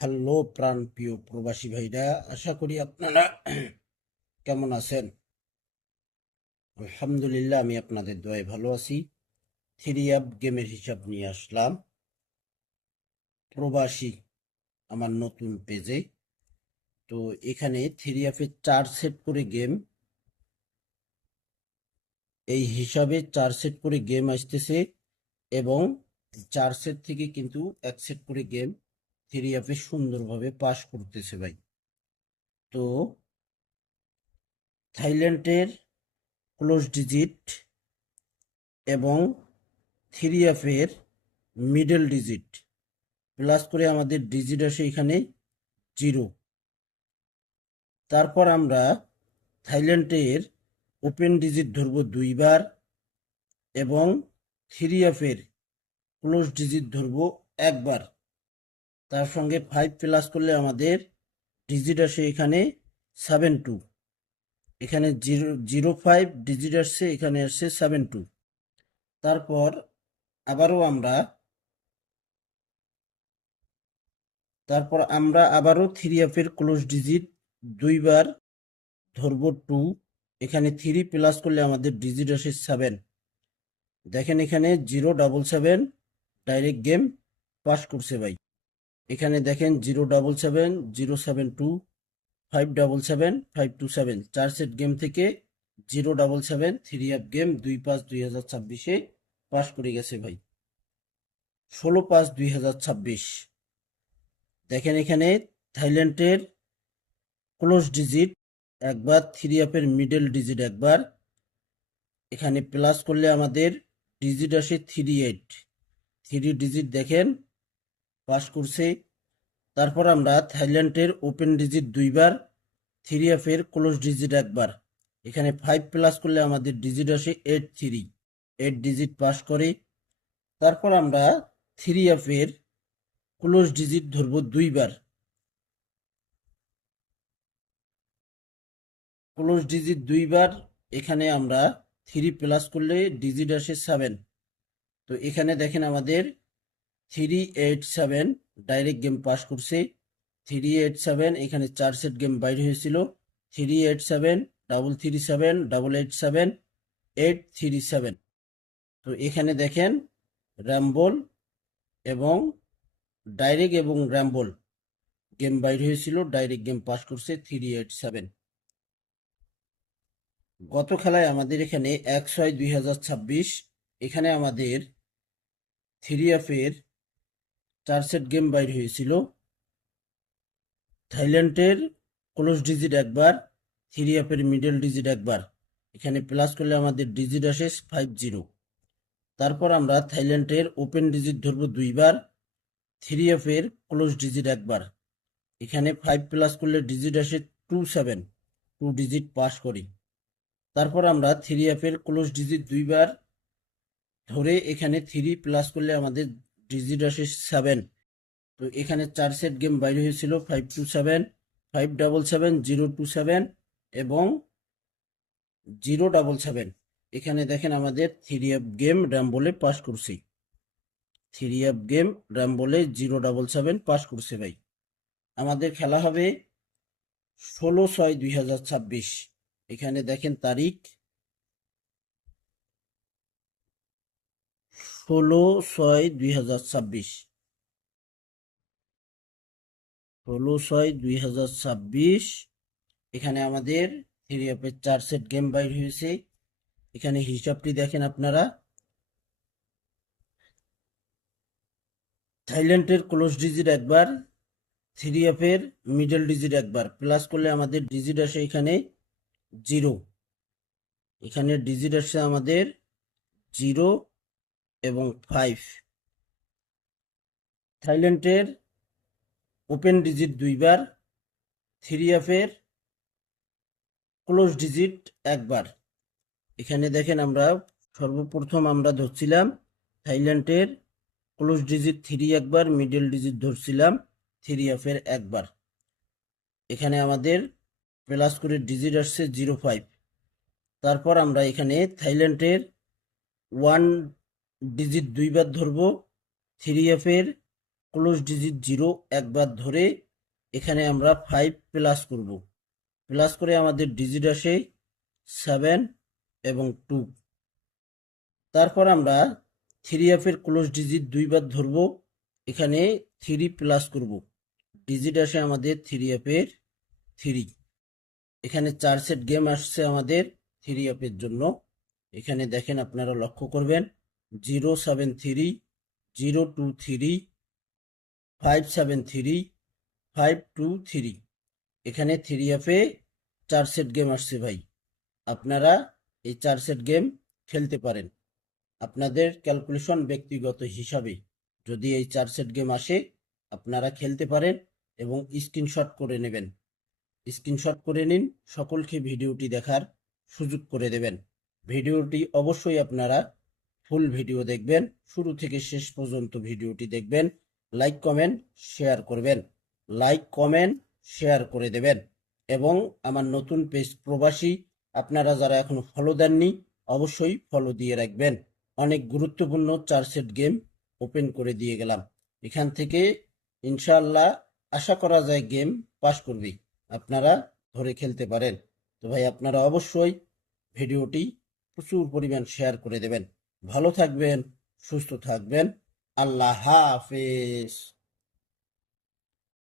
Hello প্রাণ প্রিয় প্রবাসী ভাইরা, আশা করি আপনারা কেমন আছেন। আলহামদুলিল্লাহ, আমি আপনাদের দোয়ায় ভালো আছি। থ্রি আপ গেমের হিসাব নিয়ে আসলাম প্রবাসী আমার নতুন পেজে। তো এখানে থ্রি আপে 4 সেট করে গেম, এই হিসাবে 4 সেট করে গেম আসতেছে এবং 4 সেট থেকে কিন্তু 1 সেট করে গেম থ্রি আপে সুন্দরভাবে পাস করতেছে ভাই। তো থাইল্যান্ডের ক্লোজ ডিজিট এবং থ্রি এফের মিডল ডিজিট প্লাস করে আমাদের ডিজিট আসে এখানে 0। তারপর আমরা থাইল্যান্ডের ওপেন ডিজিট ধরবো 2বার এবং থ্রি এফের ক্লোজ ডিজিট ধরবো 1বার। তার সঙ্গে 5 প্লাস করলে আমাদের ডিজিট আসে এখানে 7-2। এখানে 0-0-5 ডিজিট আসছে, এখানে আসছে 7-2। তারপর আবারও আমরা আবারও থ্রি এফের ক্লোজ ডিজিট 2বার ধরবো 2। এখানে 3 প্লাস করলে আমাদের ডিজিট আসে 7। দেখেন এখানে 0-7 ডাইরেক্ট গেম পাস করছে ভাই। এখানে দেখেন 0-7 0-7-2 5-7 5-2-7 4 সেট গেম থেকে 0-7 থ্রি আপ গেম 2/5/2026 পাস করে গেছে ভাই। 16/5/2026। দেখেন এখানে থাইল্যান্ডের ক্লোজ ডিজিট একবার, থ্রি আপের মিডল ডিজিট একবার। এখানে প্লাস করলে আমাদের ডিজিট আসে 3-8। 3 ডিজিট দেখেন পাস করছে। তারপর আমরা থাইল্যান্ডের ওপেন ডিজিট 2বার, থ্রি এফের ক্লোজ ডিজিট একবার। এখানে 5 প্লাস করলে আমাদের ডিজিট আসে 8-3। 8 ডিজিট পাস করে। তারপর আমরা থ্রি এফের ক্লোজ ডিজিট ধরবো 2বার। ক্লোজ ডিজিট 2বার, এখানে আমরা 3 প্লাস করলে ডিজিট আসে 7। তো এখানে দেখেন আমাদের 3-8-7 ডাইরেক্ট গেম পাস করছে। 3-8-7 এখানে 4 সেট গেম বাইর হয়েছিল। 3-8-7 3-3-7 8-8-7 8-3-7। তো এখানে দেখেন র্যাম্বল এবং ডাইরেক্ট এবং র্যাম্বল গেম বাইর হয়েছিল, ডাইরেক্ট গেম পাস করছে 3-8-7। গত খেলায় আমাদের এখানে 1/6/2026 এখানে আমাদের থ্রি এফের 4 সেট গেম বাইর হয়েছিল। থাইল্যান্ডের ক্লোজ ডিজিট একবার, থ্রি এফের মিডল ডিজিট একবার। এখানে প্লাস করলে আমাদের ডিজিট আসে 5-0। তারপর আমরা থাইল্যান্ডের ওপেন ডিজিট ধরবো 2বার, থ্রি এফের ক্লোজ ডিজিট একবার। এখানে 5 প্লাস করলে ডিজিট আসে 2-7। 2 ডিজিট পাস করি। তারপর আমরা থ্রি এফের ক্লোজ ডিজিট 2বার ধরে এখানে 3 প্লাস করলে আমাদের ডিজিট আসে 7। তো এখানে 4 সেট গেম বাইরে হয়েছিল 5-2-7 5-7 0-2-7 এবং 0-7। এখানে দেখেন আমাদের থ্রি আপ গেম র্যাম্বলে পাস করছি। থ্রি আপ গেম র্যাম্বলে 0-7 পাস করছে ভাই। আমাদের খেলা হবে 16/6/2026। এখানে দেখেন তারিখ 16/6/2026। 16/6/2026 এখানে আমাদের থ্রি আপের 4 সেট গেম বাইর হয়েছে। এখানে হিসাবটি দেখেন আপনারা। থাইল্যান্ডের ক্লোজ ডিজিট একবার, থ্রি এফের মিডল ডিজিট একবার। প্লাস করলে আমাদের ডিজিট আসে এখানে 0। এখানে ডিজিট আসছে আমাদের 0 এবং 5। থাইল্যান্ডের ওপেন ডিজিট 2বার, থ্রি এফের ক্লোজ ডিজিট একবার। এখানে দেখেন আমরা সর্বপ্রথম আমরা ধরছিলাম থাইল্যান্ডের ক্লোজ ডিজিট 3 একবার, মিডল ডিজিট ধরছিলাম থ্রি এফের একবার। এখানে আমাদের প্লাস করে ডিজিট আসছে 0-5। তারপর আমরা এখানে থাইল্যান্ডের 1 ডিজিট 2বার ধরবো, থ্রি এফের ক্লোজ ডিজিট 0 একবার ধরে এখানে আমরা 5 প্লাস করব। প্লাস করে আমাদের ডিজিট আসে 7 এবং 2। তারপর আমরা 3f এর ক্লোজ ডিজিট 2 বার ধরব, এখানে 3 প্লাস করব। ডিজিট আসে আমাদের 3f এর 3। এখানে 4 সেট গেম আসছে আমাদের 3f এর জন্য। এখানে দেখেন, আপনারা লক্ষ্য করবেন 073, 023, 573, 523। এখানে 3f এ 4 সেট গেম আসছে ভাই। আপনারা এই 4 সেট গেম খেলতে পারেন আপনাদের ক্যালকুলেশন ব্যক্তিগত হিসাবে। যদি এই 4 সেট গেম আসে আপনারা খেলতে পারেন এবং স্ক্রিনশট করে নেবেন। স্ক্রিনশট করে নিন, সকলকে ভিডিওটি দেখার সুযোগ করে দেবেন। ভিডিওটি অবশ্যই আপনারা ফুল ভিডিও দেখবেন, শুরু থেকে শেষ পর্যন্ত ভিডিওটি দেখবেন। লাইক কমেন্ট শেয়ার করবেন, লাইক কমেন্ট শেয়ার করে দেবেন। এবং আমার নতুন পেজ প্রবাসী, আপনারা যারা এখনো ফলো দেননি অবশ্যই ফলো দিয়ে রাখবেন। অনেক গুরুত্বপূর্ণ 4 সেট গেম ওপেন করে দিয়ে গেলাম। এখান থেকে ইনশাআল্লাহ আশা করা যায় গেম পাস করবে, আপনারা ধরে খেলতে পারেন। তো ভাই আপনারা অবশ্যই ভিডিওটি প্রচুর পরিমাণ শেয়ার করে দেবেন। ভালো থাকবেন, সুস্থ থাকবেন। আল্লাহ হাফেজ।